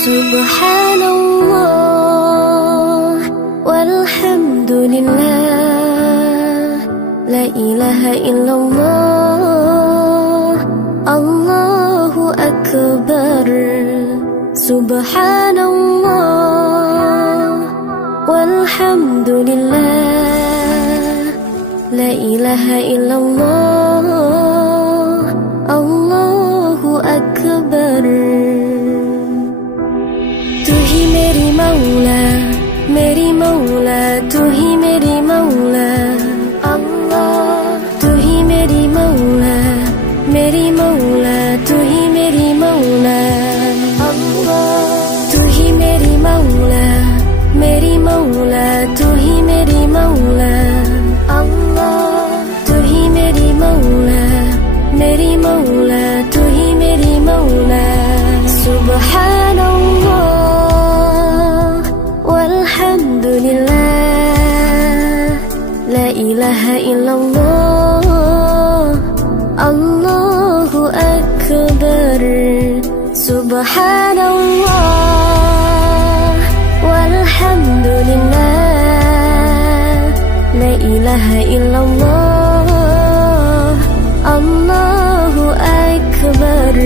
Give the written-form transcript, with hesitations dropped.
Subhanallah walhamdulillah, la ilaha illallah, Allahu akbar. Subhanallah walhamdulillah, la ilaha illallah, Allahu akbar. तू ही मेरी मौला, मेरी मौला, तू ही मेरी मौला अल्लाह। तू ही मेरी मौला, मेरी मौला, तू ही मेरी मौला अल्लाह। तू ही मेरी मौला, मेरी मौला, तू ही मेरी मौला अल्लाह। तू ही मेरी मौला, मेरी मौला, तू ही मेरी मौला। Subhanallah walhamdulillah, la ilaha illallah, Allahu akbar. Subhanallah walhamdulillah, la ilaha illallah, Allahu akbar.